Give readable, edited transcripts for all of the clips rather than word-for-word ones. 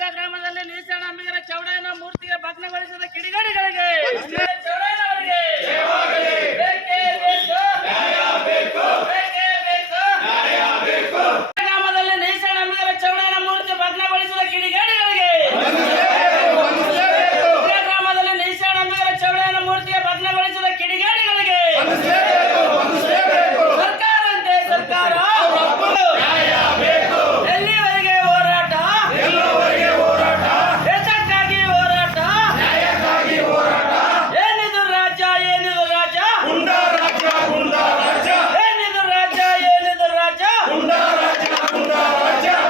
ಹುತ್ಗ ಗ್ರಾಮದಲ್ಲಿ ನೀಸಣ ಅಂಬಿಗರ ಚೌಡಯ್ಯನ ಮೂರ್ತಿಗೆ ಭಗ್ನಗೊಳಿಸಿದ ಕಿಡಿಗೇಡಿಗಳಿಗೆ ಚೌಡಯ್ಯನವರಿಗೆ ಗ್ರಾಮದಲ್ಲಿ ನೀಸಣ ಅಂಬಿಗರ ಚೌಡಯ್ಯನ ಮೂರ್ತಿ ಭಗ್ನಗೊಳಿಸಿದ ಕಿಡಿಗೇಡಿಗಳಿಗೆ ಗ್ರಾಮದಲ್ಲಿ ನೀಸಣ ಅಂಬಿಗರ ಚೌಡಯ್ಯನ ಮೂರ್ತಿಗೆ ಭಗ್ನಗೊಳಿಸಿದ ಕಿಡಿಗೇಡಿಗಳಿಗೆ ಸರ್ಕಾರ ಎಲ್ಲಿವರೆಗೆ ಹೋರಾಟ ದೇಶಕ್ಕಾಗಿ ಹೋರಾಟ ಏನಿದು ರಾಜ್ಯ ಏನಿದು ರಾಜ್ಯ ಏನಿದು ರಾಜ್ಯ ಏನಿದು ರಾಜ್ಯ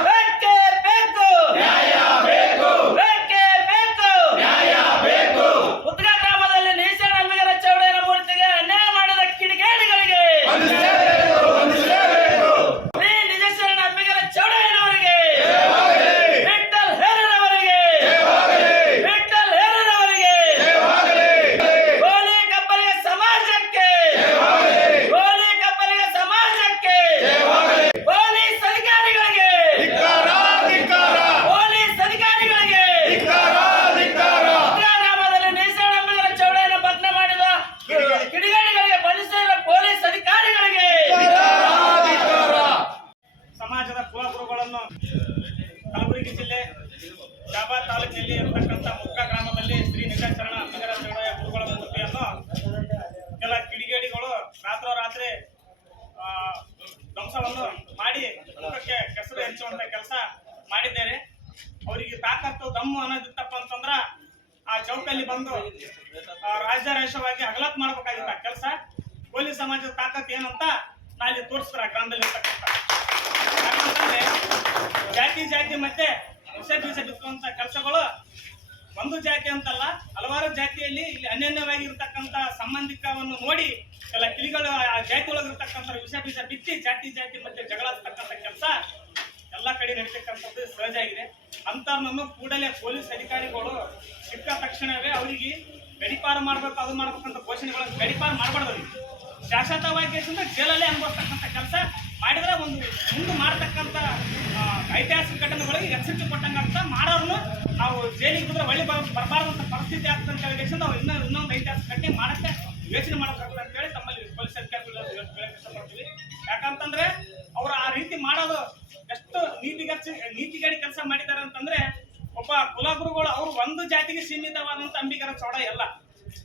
ಬೇಕೇ ಬೇಕು ಬೇಕೇ ಬೇಕು ಹುತ್ಗ ಗ್ರಾಮದಲ್ಲಿ ನೀಸಣ ಅಂಬಿಗರ ಚೌಡಯ್ಯನ ಮೂರ್ತಿಗೆ ಅನ್ಯಾಯ ಮಾಡಿದ ಕಿಡಿಗೇಡಿಗಳಿಗೆ ಕಲಬುರಗಿ ಜಿಲ್ಲೆ ಶಾಬಾದ್ ತಾಲೂಕಿನಲ್ಲಿ ಇರತಕ್ಕಂಥ ಮುಕ್ಕ ಗ್ರಾಮದಲ್ಲಿ ಶ್ರೀ ನಿಜಾಚರಣ ಅಂಬಿಗರ ಚೌಡಯ್ಯ ಗುರುಗಳ ಮೂರ್ತಿಯನ್ನು ಕೆಲ ಕಿಡಿಗೇಡಿಗಳು ರಾತ್ರೋರಾತ್ರಿ ಧ್ವಂಸವನ್ನು ಮಾಡಿ ಮುಖಕ್ಕೆ ಕೆಸರು ಹಂಚುವಂತ ಕೆಲಸ ಮಾಡಿದ್ದಾರೆ. ಅವರಿಗೆ ತಾಕತ್ತು ದಮ್ಮು ಅನ್ನೋದಿತ್ತಪ್ಪ ಅಂತಂದ್ರ ಆ ಚೌಕಲ್ಲಿ ಬಂದು ರಾಜ್ಯಾದೇಶವಾಗಿ ಅಗಲತ್ ಮಾಡ್ಬೇಕಾಗಿತ್ತ ಕೆಲಸ. ಕೋಲಿ ಸಮಾಜದ ತಾಕತ್ ಏನಂತ ನಾ ಇಲ್ಲಿ ತೋರಿಸ್ತಾರ ಗ್ರಾಮದಲ್ಲಿ ಇರ್ತಕ್ಕಂಥ. ಯಾಕಂತಂದ್ರೆ ಜಾತಿ ಮತ್ತೆ ವಿಷ ಬೀಜ ಬಿತ್ತುವಂತ ಕೆಲಸಗಳು ಒಂದು ಜಾತಿ ಅಂತಲ್ಲ, ಹಲವಾರು ಜಾತಿಯಲ್ಲಿ ಇಲ್ಲಿ ಅನ್ಯೋನ್ಯವಾಗಿ ಇರ್ತಕ್ಕಂಥ ಸಂಬಂಧಿಕವನ್ನು ನೋಡಿ ಎಲ್ಲ ಕಿಲಿಗಳು ಆ ಜಾತಿ ಒಳಗಿರ್ತಕ್ಕಂಥ ವಿಷ ಬೀಜ ಬಿತ್ತಿ ಜಾತಿ ಮತ್ತೆ ಜಗಳ ಆಗ್ತಕ್ಕಂಥ ಕೆಲಸ ಎಲ್ಲ ಕಡೆ ನಡೀತಕ್ಕಂಥದ್ದು ಸಹಜ ಆಗಿದೆ. ಅಂತರ್ನನ್ನು ಕೂಡಲೇ ಪೊಲೀಸ್ ಅಧಿಕಾರಿಗಳು ಸಿಕ್ಕ ತಕ್ಷಣವೇ ಅವರಿಗೆ ಗಡಿಪಾರು ಮಾಡ್ಬೇಕು ಅದು ಮಾಡ್ಬೇಕಂತ ಘೋಷಣೆಗಳನ್ನು ಗಡಿಪಾರು ಮಾಡಬಾರ್ದು. ಶಾಶ್ವತವಾಗಿ ಜೈಲಲ್ಲೇ ಅನುಭವಿಸ್ತಕ್ಕಂಥ ಕೆಲಸ ಮಾಡಿದ್ರೆ ಒಂದು ಮುಂದೆ ಮಾಡತಕ್ಕಂಥ ಐತಿಹಾಸಿಕ ಘಟನೆಗಳಿಗೆ ಎಚ್ಚರಿಕೆ ಕೊಟ್ಟಂಗಾಗ್ತ ಮಾಡೋರ್ನು ನಾವು ಜೈಲಿಗೆ ಬಿದ್ರೆ ಒಳ್ಳೆ ಬರಬಾರ್ದಂತ ಪರಿಸ್ಥಿತಿ ಆಗ್ತದೆ ಅಂತ ಹೇಳಿ ನಾವು ಇನ್ನೊಂದು ಐತಿಹಾಸಿಕ ಘಟನೆ ಮಾಡಕ್ಕೆ ಯೋಚನೆ ಮಾಡಬೇಕಾಗ್ತದೆ ಅಂತ ಹೇಳಿ ತಮ್ಮಲ್ಲಿ ಪೊಲೀಸ್ ಅಧಿಕಾರಿಗಳು ಹೇಳಕ್ಕೆ ಇಷ್ಟಪಡ್ತೀವಿ. ಯಾಕಂತಂದ್ರೆ ಅವರು ಆ ರೀತಿ ಮಾಡೋದು ಎಷ್ಟು ನೀತಿಗೇಡಿ ಕೆಲಸ ಮಾಡಿದ್ದಾರೆ ಅಂತಂದ್ರೆ, ಒಬ್ಬ ಕುಲಗುರುಗಳು ಅವರು ಒಂದು ಜಾತಿಗೆ ಸೀಮಿತವಾದಂತ ಅಂಬಿಗರ ಚೌಡಯ್ಯ ಅಲ್ಲ,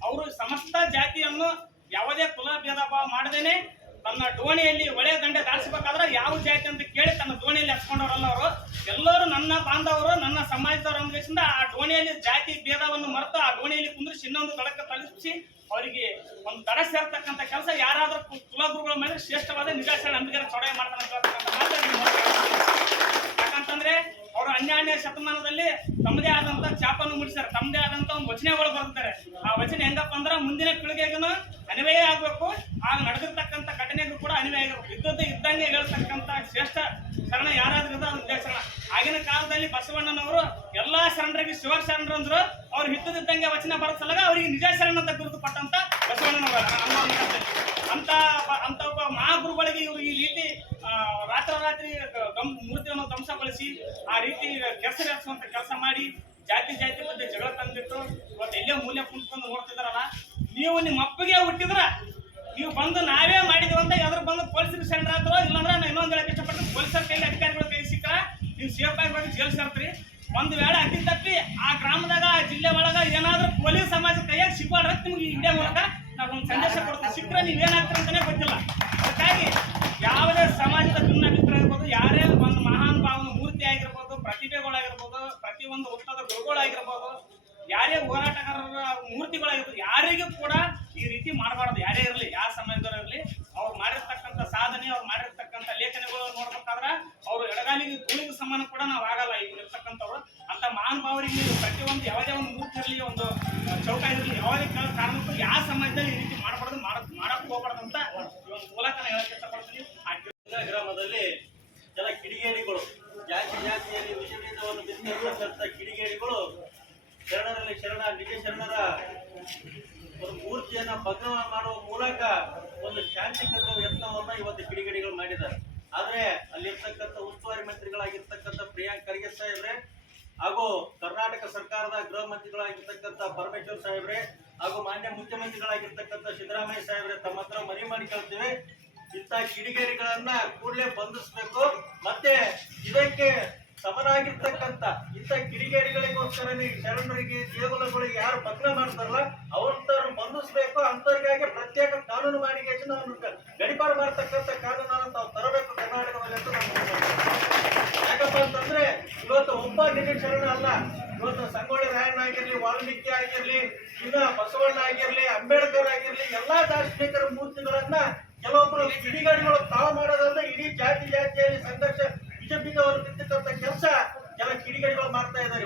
ಅವರು ಸಮಸ್ತ ಜಾತಿಯನ್ನು ಯಾವುದೇ ಕುಲ ಭೇದ ಭಾವ ಮಾಡದೇನೆ ತನ್ನ ಡೋಣಿಯಲ್ಲಿ ಒಳ್ಳೆ ದಂಡೆ ದಾಟಿಸಬೇಕಾದ್ರೆ ಯಾವ ಜಾತಿ ಅಂತ ಕೇಳಿ ತನ್ನ ಡೋಣಿಯಲ್ಲಿ ಹಚ್ಕೊಂಡವರಲ್ಲ ಅವರು. ಎಲ್ಲರೂ ನನ್ನ ಬಾಂಧವರು ನನ್ನ ಸಮಾಜದವರು ಅಂದ್ರಿಂದ ಆ ಡೋಣಿಯಲ್ಲಿ ಜಾತಿ ಭೇದವನ್ನು ಮರೆತು ಆ ಡೋಣಿಯಲ್ಲಿ ಕುಂದ್ರಿಸಿ ಇನ್ನೊಂದು ದಡಕ್ಕೆ ತಲುಪಿಸಿ ಅವರಿಗೆ ಒಂದು ದಡ ಸೇರ್ತಕ್ಕಂಥ ಕೆಲಸ ಯಾರಾದ್ರೂ ಕುಲಗುರುಗಳ ಮೇಲೆ ಶ್ರೇಷ್ಠವಾದ ನಿಜಾಚರಣ ಅಂಬಿಗರ ಚೌಡಯ್ಯ ಮಾಡ್ತಾನೆ. ಯಾಕಂತಂದ್ರೆ ಅವರು 12ನೇ ಶತಮಾನದಲ್ಲಿ ತಮ್ಮದೇ ಆದಂತ ಚಾಪನ್ನು ಮುಡಿಸ್ತಾರೆ, ತಮ್ಮದೇ ಆದಂತ ಒಂದು ವಚನಗಳು ಬರ್ತಾರೆ. ಆ ವಚನ ಹೆಂಗಪ್ಪ ಅಂದ್ರೆ ಮುಂದಿನ ಪೀಳಿಗೆಗೂ ಅನ್ವಯ ಆಗ್ಬೇಕು, ಆಗ ನಡೆದಿರ್ತಕ್ಕಂಥ ಘಟನೆಗೂ ಕೂಡ ಅನ್ವಯ ಆಗಬೇಕು. ಇದ್ದಂಗೆ ಹೇಳ್ತಕ್ಕಂಥ ಶ್ರೇಷ್ಠ ಶರಣ ಯಾರಾದ್ರೂ ನಿಜಾಚರಣ. ಆಗಿನ ಕಾಲದಲ್ಲಿ ಬಸವಣ್ಣನವರು ಎಲ್ಲಾ ಶರಣರಿಗೆ ಶಿವ ಶರಣರಂದ್ರು, ಅವ್ರು ಹಿತ್ತದಿದ್ದಂಗೆ ವಚನ ಬರಸಲಾಗ ಅವರಿಗೆ ನಿಜಾಚರಣ ಅಂತ ಗುರುತು ಪಟ್ಟಂತ ಬಸವಣ್ಣನವರು. ಅಂತ ಒಬ್ಬ ಮಹಾಗುರುಗಳಿಗೆ ಇವರು ಈ ರೀತಿ ರಾತ್ರೋರಾತ್ರಿ ಮೂರ್ತಿಯನ್ನು ಧ್ವಂಸಗೊಳಿಸಿ ಆ ರೀತಿ ಕೆಸರು ಹಚ್ಚುವಂತ ಕೆಲಸ ಮಾಡಿ ಜಾತಿ ಮಧ್ಯೆ ಜಗಳ ತಂದಿಟ್ಟು ಇವತ್ತು ಎಲ್ಲೇ ಮೂಲ್ಯ ಕುಂತ್ಕೊಂಡು ನೋಡ್ತಿದಾರಲ್ಲ. ನೀವು ನಿಮ್ಮ ಅಪ್ಪಗೆ ಹುಟ್ಟಿದ್ರ ನೀವು ಬಂದು ನಾವೇ ಮಾಡಿದ್ವಿ ಅಂತ ಯಾವ್ದಾರು ಬಂದು ಪೊಲೀಸರಿಗೆ ಸೆಂಡರ್ ಆದ್ರು, ಇಲ್ಲಾಂದ್ರೆ ನಾನು ಇನ್ನೊಂದು ಹೇಳಕ್ಕೆ ಇಷ್ಟಪಟ್ಟು ಪೊಲೀಸರ ಕೈಲಿ ಅಧಿಕಾರಿಗಳ ಕೈ ಸಿಕ್ಕ ನೀವು ಸೇಫ್ ಆಗಿ ಹೋಗಿ ಜೈಲ್ ಸೇರ್ತೀರಿ. ಒಂದು ವೇಳೆ ಅತಿ ತಪ್ಪಿ ಆ ಗ್ರಾಮದಾಗ ಆ ಜಿಲ್ಲೆ ಒಳಗ ಏನಾದ್ರೂ ಪೊಲೀಸ್ ಸಮಾಜದ ಕೈಯಾಗ ಸಿಗ್ಬಾರ್ದು ನಿಮ್ಗೆ ಇಂಡಿಯಾ ಮೂಲಕ ನಾವು ಒಂದು ಸಂದೇಶ ಕೊಡ್ತೀವಿ. ಸಿಕ್ಕರೆ ನೀವೇನಾಗ್ತೀರ ಅಂತಾನೆ ಗೊತ್ತಿಲ್ಲ. ಅದಕ್ಕಾಗಿ ಯಾವುದೇ ಸಮಾಜದ ಭಿನ್ನಾಭಿಪ್ರಾಯ ಇರ್ಬೋದು, ಯಾರೇ ಒಂದು ಮಹಾನ್ ಭಾವನ ಮೂರ್ತಿ ಆಗಿರ್ಬೋದು, ಪ್ರತಿಭೆಗಳಾಗಿರ್ಬೋದು, ಪ್ರತಿಯೊಂದು ಹುಟ್ಟದ ಗುರುಗಳಾಗಿರ್ಬೋದು, ಯಾರೇ ಹೋರಾಟಗಾರರ ಮೂರ್ತಿಗಳಾಗಿರ್ಬೋದು, ಯಾರಿಗೂ ಕೂಡ ಈ ರೀತಿ ಮಾಡಬಾರ್ದು. ಯಾರೇ ಇರಲಿ, ಯಾವ ಸಮಾಜದವರು ಇರಲಿ, ಅವ್ರು ಮಾಡಿರ್ತಕ್ಕಂಥ ಸಾಧನೆ, ಅವ್ರು ಮಾಡಿರ್ತಕ್ಕಂಥ ಲೇಖನಗಳು ನೋಡ್ಬೇಕಾದ್ರೆ ಅವರು ಎಡಗಾಲಿಗೆ ಧೂಳಿಗೆ ಸಮಾನ ಕೂಡ ನಾವು ಆಗಲ್ಲ. ಈಗ ಇರ್ತಕ್ಕಂಥವ್ರು ಅಂತ ಮಹಾನ್ ಭಾವರಿಗೆ ಪ್ರತಿಯೊಂದು ಯಾವುದೇ ಒಂದು ಮೂರ್ತಿ ಇರಲಿ, ಒಂದು ಚೌಕ ಇರಲಿ, ಯಾವುದೇ ಕಾರಣಕ್ಕೂ ಯಾವ ಸಮಾಜದಲ್ಲಿ ಈ ರೀತಿ ಮಾಡಬಾರ್ದು, ಮಾಡಕ್ಕೆ ಹೋಗ್ಬಾರ್ದು ಅಂತ ಒಂದು ಮೂಲಕ ಹೇಳಕ್ಕೆ ಇಷ್ಟಪಡ್ತೀನಿ. ಗ್ರಾಮದಲ್ಲಿ ಕೆಲ ಕಿಡಿಗೇಡಿಗಳು ಜಾತಿಯಲ್ಲಿ ವಿಷ ಬೀಜವನ್ನು ಬಿತ್ತಿರ್ತಕ್ಕಂಥ ಕಿಡಿಗೇಡಿಗಳು ಶರಣರಲ್ಲಿ ನಿಜ ಶರಣರ ಒಂದು ಮೂರ್ತಿಯನ್ನ ಭಗ್ನ ಮಾಡುವ ಮೂಲಕ ಒಂದು ಶಾಂತಿ ಕಟ್ಟುವ ಯತ್ನವನ್ನ ಇವತ್ತು ಕಿಡಿಗೇಡಿಗಳು ಮಾಡಿದ್ದಾರೆ. ಆದ್ರೆ ಅಲ್ಲಿರ್ತಕ್ಕಂಥ ಉಸ್ತುವಾರಿ ಮಂತ್ರಿಗಳಾಗಿರ್ತಕ್ಕಂಥ ಪ್ರಿಯಾಂಕ್ ಖರ್ಗೆ ಸಾಹೇಬ್ರೆ ಹಾಗೂ ಕರ್ನಾಟಕ ಸರ್ಕಾರದ ಗೃಹ ಮಂತ್ರಿಗಳಾಗಿರ್ತಕ್ಕಂಥ ಪರಮೇಶ್ವರ್ ಸಾಹೇಬ್ರೆ ಹಾಗೂ ಮಾನ್ಯ ಮುಖ್ಯಮಂತ್ರಿಗಳಾಗಿರ್ತಕ್ಕಂಥ ಸಿದ್ದರಾಮಯ್ಯ ಸಾಹೇಬ್ರೆ ತಮ್ಮ ಹತ್ರ ಮನವಿ ಮಾಡಿಕೊಳ್ತೇವೆ. ಇಂಥ ಕಿಡಿಗೇಡಿಗಳನ್ನ ಕೂಡಲೇ ಬಂಧಿಸಬೇಕು. ಮತ್ತೆ ಇದಕ್ಕೆ ಸಮನಾಗಿರ್ತಕ್ಕಂಥ ಇಂಥ ಕಿಡಿಗೇಡಿಗಳಿಗೋಸ್ಕರನೇ ಶರಣರಿಗೆ ದೇಗುಲಗಳಿಗೆ ಯಾರು ಭಗ್ನ ಮಾಡ್ತಾರಲ್ಲ ಅವ್ರನ್ನ ಬಂಧಿಸಬೇಕು. ಅಂತವ್ರಿಗಾಗಿ ಪ್ರತ್ಯೇಕ ಕಾನೂನು ಮಾಡಿ ಗಡಿಪಾರು ಮಾಡತಕ್ಕಂಥ ಕಾನೂನನ್ನು ತಾವು ತರಬೇಕು ಕರ್ನಾಟಕದಲ್ಲಿ ಅಂತ ಯಾಕಪ್ಪ ಅಂತಂದ್ರೆ ಇವತ್ತು ಒಬ್ಬ ನಿಜ ಶರಣ ಅಲ್ಲ. ಇವತ್ತು ಸಂಗೊಳ್ಳಿ ರಾಯಣ್ಣ ಆಗಿರ್ಲಿ, ವಾಲ್ಮೀಕಿ ಆಗಿರ್ಲಿ, ಇನ್ನ ಬಸವಣ್ಣ ಆಗಿರ್ಲಿ, ಅಂಬೇಡ್ಕರ್ ಆಗಿರ್ಲಿ, ಎಲ್ಲಾ ದಾರ್ಶನಿಕರ ಮೂರ್ತಿಗಳನ್ನ ಕೆಲವೊಬ್ಬರು ಕಿಡಿಗೇಡಿಗಳು ತಾವು ಮಾಡೋದ್ರಿಂದ ಇಡೀ ಜಾತಿಯಲ್ಲಿ ಸಂಘರ್ಷ ಬಿಜೆಪಿದವರು ಬಿತ್ತಕ್ಕಂಥ ಕೆಲಸ ಕೆಲ ಕಿಡಿಗೇಡಿಗಳು ಮಾಡ್ತಾ ಇದ್ದಾರೆ.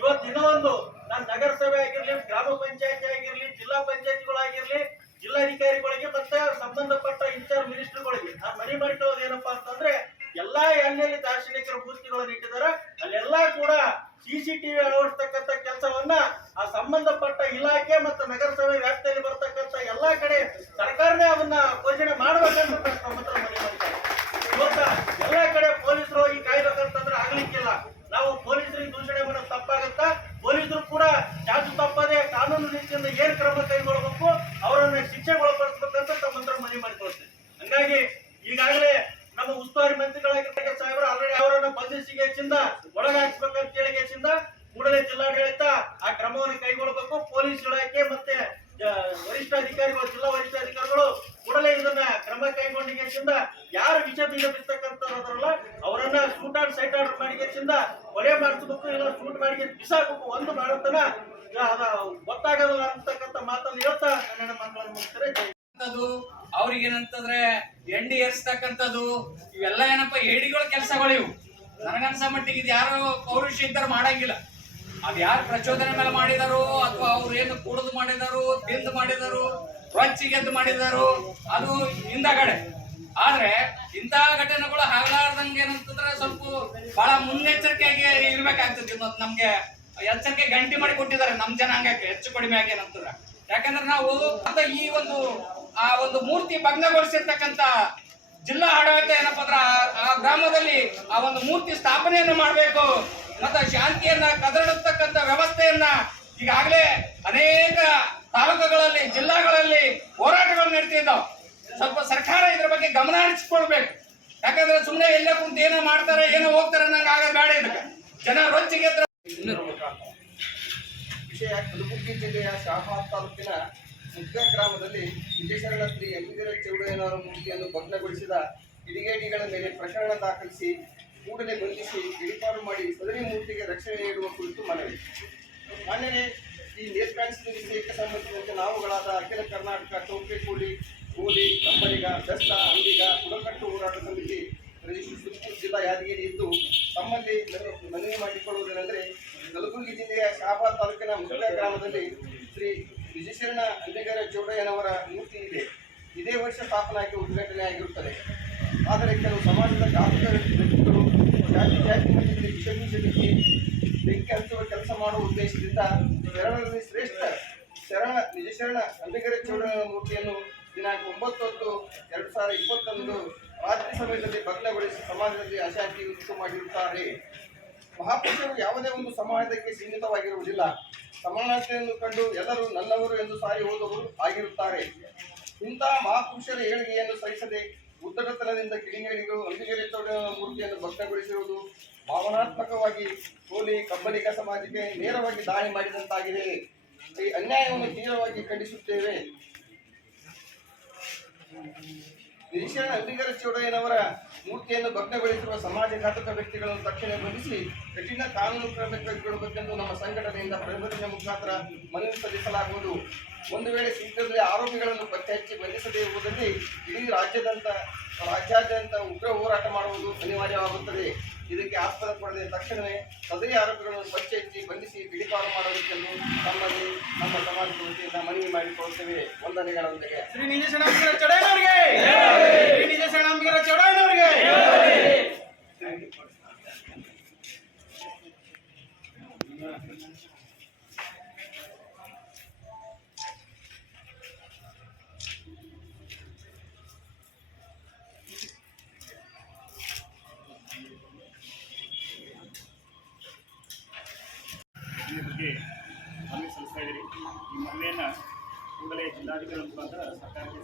ಇವತ್ತು ಇನ್ನೊಂದು ನಾನು ನಗರಸಭೆ ಆಗಿರ್ಲಿ, ಗ್ರಾಮ ಪಂಚಾಯತಿ ಆಗಿರ್ಲಿ, ಜಿಲ್ಲಾ ಪಂಚಾಯತಿಗಳಾಗಿರ್ಲಿ, ಜಿಲ್ಲಾಧಿಕಾರಿಗಳಿಗೆ ಮತ್ತೆ ಸಂಬಂಧಪಟ್ಟ ಇನ್ಚಾರ್ಜ್ ಮಿನಿಸ್ಟರ್ಗಳಿಗೆ ನಾನು ಮನವಿ ಮಾಡಿಕೊಳ್ಳೋದು ಏನಪ್ಪಾ ಅಂತಂದ್ರೆ ಎಲ್ಲಾ ಎಲ್ಲೆಲ್ಲಿ ದಾರ್ಶನಿಕರ ಮೂರ್ತಿಗಳನ್ನು ಇಟ್ಟಿದ್ದಾರೆ ಅಲ್ಲೆಲ್ಲಾ ಕೂಡ CCTV ಅಳವಡಿಸ್ತಕ್ಕಂಥ ಕೆಲಸವನ್ನ ಆ ಸಂಬಂಧಪಟ್ಟ ಇಲಾಖೆ ಮತ್ತು ನಗರಸಭೆ ವ್ಯಾಪ್ತಿಯಲ್ಲಿ ಬರ್ತಕ್ಕಂಥ ಎಲ್ಲಾ ಕಡೆ ಸರ್ಕಾರನೇ ಅದನ್ನ ಘೋಷಣೆ ಮಾಡ್ಬೇಕಂತ ಮನವಿ ಮಾಡಿದ್ದಾರೆ. ಇವತ್ತ ಎಲ್ಲಾ ಕಡೆ ಪೊಲೀಸರು ಹೋಗಿ ಕಾಯ್ಬೇಕಂತಂದ್ರೆ ಆಗ್ಲಿಕ್ಕಿಲ್ಲ. ನಾವು ಪೊಲೀಸರಿಗೆ ದೂಷಣೆ ಮಾಡೋದು ತಪ್ಪಾಗುತ್ತಾ? ಪೊಲೀಸರು ಕೂಡ ಜಾತಿ ತಪ್ಪದೆ ಕಾನೂನು ರೀತಿಯಿಂದ ಏನ್ ಕ್ರಮ ಕೈಗೊಳ್ಳಬೇಕು ಅವರನ್ನ ಶಿಕ್ಷೆಗೊಳಪಡಿಸಬೇಕಂತ ತಮ್ಮಂತರ ಮನವಿ ಮಾಡಿಕೊಳ್ತೇವೆ. ಹಂಗಾಗಿ ಈಗಾಗಲೇ ನಮ್ಮ ಉಸ್ತುವಾರಿ ಮಂತ್ರಿಗಳಾಗಿರ್ತಕ್ಕಂಥ ಸಾಹೇಬರು ಆಲ್ರೆಡಿ ಅವರನ್ನ ಬಂಧಿಸಿ ಹೆಚ್ಚಿಂದ ಒಳಗಾಕಿಸ್ಬೇಕಂತ ಹೇಳಿ ಹೆಚ್ಚಿಂದ ಕೂಡಲೇ ಜಿಲ್ಲಾಡಳಿತ ಆ ಕ್ರಮವನ್ನು ಕೈಗೊಳ್ಳಬೇಕು. ಪೊಲೀಸ್ ಇಲಾಖೆ ಮತ್ತೆ ವರಿಷ್ಠಾಧಿಕಾರಿಗಳು, ಜಿಲ್ಲಾ ವರಿಷ್ಠಾಧಿಕಾರಿಗಳು ಕೂಡಲೇ ಇದನ್ನ ಕ್ರಮ ಕೈಗೊಂಡು ಹೆಚ್ಚಿಂದ ಯಾರು ವಿಷ ಬೀಜ ಬಿತ್ತಕ್ಕಂಥದ್ರಲ್ಲ ಅವರನ್ನ ಶೂಟ್ ಆರ್ಡ್ ಸೈಟ್ ಆರ್ಡರ್ ಮಾಡಿ ಹೆಚ್ಚಿಂದ ಕೊಲೆ ಮಾಡಿಸ್ಬೇಕು, ಇಲ್ಲ ಶೂಟ್ ಮಾಡಿ ಬಿಸಾಕಬೇಕು. ಒಂದು ಮಾಡತನ ಗೊತ್ತಾಗಲ್ಲ ಅಂತಕ್ಕಂಥ ಮಾತನ್ನು ಹೇಳ್ತಾ ನನ್ನ ಮಾತನ್ನು ಮುಗಿಸ್ತಾರೆ. ಅವ್ರಿಗೇನಂತಂದ್ರೆ ಎಂಡಿ ಏರ್ಸ್ತಕ್ಕಂಥದ್ದು ಇವೆಲ್ಲ ಏನಪ್ಪ ಹೇಡಿಗಳ ಕೆಲಸಗಳು ಇವು. ನನಗನ್ಸ ಮಟ್ಟಿಗೆ ಇದು ಯಾರು ಪೌರುಷ ಇದ್ದರು ಮಾಡಂಗಿಲ್ಲ. ಅದ್ ಯಾರು ಪ್ರಚೋದನೆ ಮೇಲೆ ಮಾಡಿದಾರೋ ಅಥವಾ ಅವ್ರು ಏನು ಕುಡಿದು ಮಾಡಿದಾರು, ತಿಂದು ಮಾಡಿದಾರು, ರೊಚ್ಚಿಗೆದ್ದು ಮಾಡಿದಾರು ಅದು ಹಿಂದಗಡೆ. ಆದ್ರೆ ಇಂತಹ ಘಟನೆಗಳು ಆಗ್ಲಾರ್ದಂಗೆ ಏನಂತಂದ್ರೆ ಸ್ವಲ್ಪ ಬಹಳ ಮುನ್ನೆಚ್ಚರಿಕೆಯಾಗಿ ಇರ್ಬೇಕಾಗ್ತದೆ. ನಮ್ಗೆ ಎಚ್ಚರಿಕೆ ಗಂಟೆ ಮಾಡಿ ಕೊಟ್ಟಿದ್ದಾರೆ ನಮ್ಮ ಜನಾಂಗಕ್ಕೆ ಹೆಚ್ಚು ಕಡಿಮೆ ಆಗಿ ಏನಂತಂದ್ರೆ. ಯಾಕಂದ್ರೆ ನಾವು ಈ ಒಂದು ಮೂರ್ತಿ ಭಗ್ನಗೊಳಿಸಿರ್ತಕ್ಕಂಥ ಜಿಲ್ಲಾ ಆಡಳಿತ ಏನಪ್ಪಾ ಅಂದ್ರೆ ಆ ಗ್ರಾಮದಲ್ಲಿ ಆ ಒಂದು ಮೂರ್ತಿ ಸ್ಥಾಪನೆಯನ್ನು ಮಾಡಬೇಕು. ಮತ್ತೆ ಶಾಂತಿಯನ್ನ ಕದಡತಕ್ಕಂಥ ವ್ಯವಸ್ಥೆಯನ್ನ ಈಗಾಗಲೇ ಅನೇಕ ತಾಲೂಕುಗಳಲ್ಲಿ, ಜಿಲ್ಲಾಗಳಲ್ಲಿ ಹೋರಾಟಗಳು ನಡೀತಿದ್ದಾವೆ. ಸ್ವಲ್ಪ ಸರ್ಕಾರ ಇದ್ರ ಬಗ್ಗೆ ಗಮನ ಹರಿಸಿಕೊಳ್ಬೇಕು. ಯಾಕಂದ್ರೆ ಸುಮ್ಮನೆ ಎಲ್ಲ ಕುಂತು ಏನೋ ಮಾಡ್ತಾರೆ, ಏನೋ ಹೋಗ್ತಾರೆ ನಂಗೆ ಆಗ ಬೇಡ. ಇದಕ್ಕೆ ಜನ ರೊಚ್ಚಿಗೆ ವಿಷಯ ಕಲಬುರಗಿ ಜಿಲ್ಲೆಯ ಶಾಹಬಾದ್ ತಾಲೂಕಿನ ಮುಗ್ಗ ಗ್ರಾಮದಲ್ಲಿ ವಿಜಯಶರಣ ಶ್ರೀ ಎಂಬಿಗರ ಚೌಡಯ್ಯನವರ ಮೂರ್ತಿಯನ್ನು ಭಗ್ನಗೊಳಿಸಿದ ಕಿಡಿಗೇಡಿಗಳ ಮೇಲೆ ಪ್ರಕರಣ ದಾಖಲಿಸಿ ಕೂಡಲೇ ಬಂಧಿಸಿ ಗಡಿಪಾರು ಮಾಡಿ ಸದರಿ ಮೂರ್ತಿಗೆ ರಕ್ಷಣೆ ನೀಡುವ ಕುರಿತು ಮನವಿ. ಮಾನ್ಯರೇ, ಈ ನೇತ್ರಾಣಿಸಿದ ವಿಷಯಕ್ಕೆ ಸಂಬಂಧಿಸಿದಂತೆ ನಾವುಗಳಾದ ಅಖಿಲ ಕರ್ನಾಟಕ ಟೋಪೆ ಕೂಲಿ ಕಂಬಳಿಗ ಬೆಸ್ತ ಅಂಬಿಗ ಬುಡಕಟ್ಟು ಹೋರಾಟ ಸಮಿತಿ ಸುತ್ತೂರು ಜಿಲ್ಲಾ ಯಾದಗಿರಿ ಇದ್ದು ತಮ್ಮಲ್ಲಿ ಮನವಿ ಮಾಡಿಕೊಳ್ಳುವುದೇನೆಂದರೆ ಕಲಬುರಗಿ ಜಿಲ್ಲೆಯ ಶಾಹಬಾದ್ ತಾಲೂಕಿನ ಮುಗ್ಗ ಗ್ರಾಮದಲ್ಲಿ ಶ್ರೀ ವಿಜಯಶರಣ ಅಂಬಿಗರ ಚೌಡಯ್ಯನವರ ಮೂರ್ತಿ ಇದೆ. ಇದೇ ವರ್ಷ ಸ್ಥಾಪನಾಗಿ ಉದ್ಘಾಟನೆ ಆಗಿರುತ್ತದೆ. ಆದರೆ ಕೆಲವು ಸಮಾಜದ ಘಾತಕ ವ್ಯಕ್ತಿಗಳು ಜಾತಿ ಮಧ್ಯದಲ್ಲಿ ವಿಷಬೀಜ ಬೆಂಕಿ ಹಚ್ಚುವ ಕೆಲಸ ಮಾಡುವ ಉದ್ದೇಶದಿಂದ ಶರಣರಲ್ಲಿ ಶ್ರೇಷ್ಠ ನಿಜಶರಣ ಅಂಬಿಗರ ಚೌಡಯ್ಯನ ಮೂರ್ತಿಯನ್ನು ದಿನಾಂಕ 9/10/2021 ರಾತ್ರಿ ಸಮಯದಲ್ಲಿ ಭಗ್ನಗೊಳಿಸಿ ಸಮಾಜದಲ್ಲಿ ಅಶಾಂತಿ ಉಂಟು ಮಾಡಿರುತ್ತಾರೆ. ಮಹಾಪುರುಷರು ಯಾವುದೇ ಒಂದು ಸಮಾಜಕ್ಕೆ ಸೀಮಿತವಾಗಿರುವುದಿಲ್ಲ. ಸಮಾನತೆಯನ್ನು ಕಂಡು ಎಲ್ಲರೂ ನನ್ನವರು ಎಂದು ಸಾರಿ ಹೋದವರು ಆಗಿರುತ್ತಾರೆ. ಇಂತಹ ಮಹಾಪುರುಷರ ಏಳಿಗೆಯನ್ನು ಸಹಿಸದೆ ಉದ್ದಟತನದಿಂದ ಕಿಡಿಗೇಡಿಗಳು ಅಂಬಿಗರ ಚೌಡಯ್ಯನ ಮೂರ್ತಿಯನ್ನು ಭಗ್ನಗೊಳಿಸಿರುವುದು ಭಾವನಾತ್ಮಕವಾಗಿ ಕಂಬಳಿಗ ಸಮಾಜಕ್ಕೆ ನೇರವಾಗಿ ದಾಳಿ ಮಾಡಿದಂತಾಗಿದೆ. ಈ ಅನ್ಯಾಯವನ್ನು ತೀವ್ರವಾಗಿ ಖಂಡಿಸುತ್ತೇವೆ. ವಿಜಯಶರಣ ಅಂಬಿಗರ ಚೌಡಯ್ಯನವರ ಮೂರ್ತಿಯನ್ನು ಭಗ್ನಗೊಳಿಸಿರುವ ಸಮಾಜಘಾತಕ ವ್ಯಕ್ತಿಗಳನ್ನು ತಕ್ಷಣ ಬಂಧಿಸಿ ಕಠಿಣ ಕಾನೂನು ಕ್ರಮ ಕೈಗೊಳ್ಳಬೇಕೆಂದು ನಮ್ಮ ಸಂಘಟನೆಯಿಂದ ಪ್ರತಿಭಟನೆ ಮುಖಾಂತರ ಮನವಿ ಸಲ್ಲಿಸಲಾಗುವುದು. ಒಂದು ವೇಳೆ ಶೀಘ್ರದಲ್ಲೇ ಆರೋಪಿಗಳನ್ನು ಪತ್ತೆ ಹಚ್ಚಿ ಬಂಧಿಸದೇ ಇರುವುದರಲ್ಲಿ ಇಡೀ ರಾಜ್ಯಾದ್ಯಂತ ಉಗ್ರ ಹೋರಾಟ ಮಾಡುವುದು ಅನಿವಾರ್ಯವಾಗುತ್ತದೆ. ಇದಕ್ಕೆ ಆಸ್ಪದ ಪಡೆದ ತಕ್ಷಣವೇ ಸದರಿ ಆರೋಪಿಗಳನ್ನು ಪತ್ತೆ ಹಚ್ಚಿ ಬಂಧಿಸಿ ಗಡಿಪಾರು ಮಾಡಬೇಕೆಂದು ತಮ್ಮಲ್ಲಿ ನಮ್ಮ ಸಮಾಜದ ವತಿಯಿಂದ ಮನವಿ ಮಾಡಿಕೊಳ್ಳುತ್ತೇವೆ. ವಂದನೆಗಳೊಂದಿಗೆ ಶ್ರೀ ನಿಜಶರಣ ಅಂಬಿಗರ ಚೌಡಯ್ಯನವರಿಗೆ, ಶ್ರೀ ನಿಜಶರಣ ಅಂಬಿಗರ ಚೌಡಯ್ಯನವರಿಗೆ. ಮನವಿ ಬಗ್ಗೆ ಮನವಿ ಸಲ್ಲಿಸ್ತಾ ಇದ್ದೀರಿ. ಈ ಮನವಿಯನ್ನು ಕೂಡಲೇ ಜಿಲ್ಲಾಧಿಕಾರಿ ಮುಖಾಂತರ ಸರ್ಕಾರಕ್ಕೆ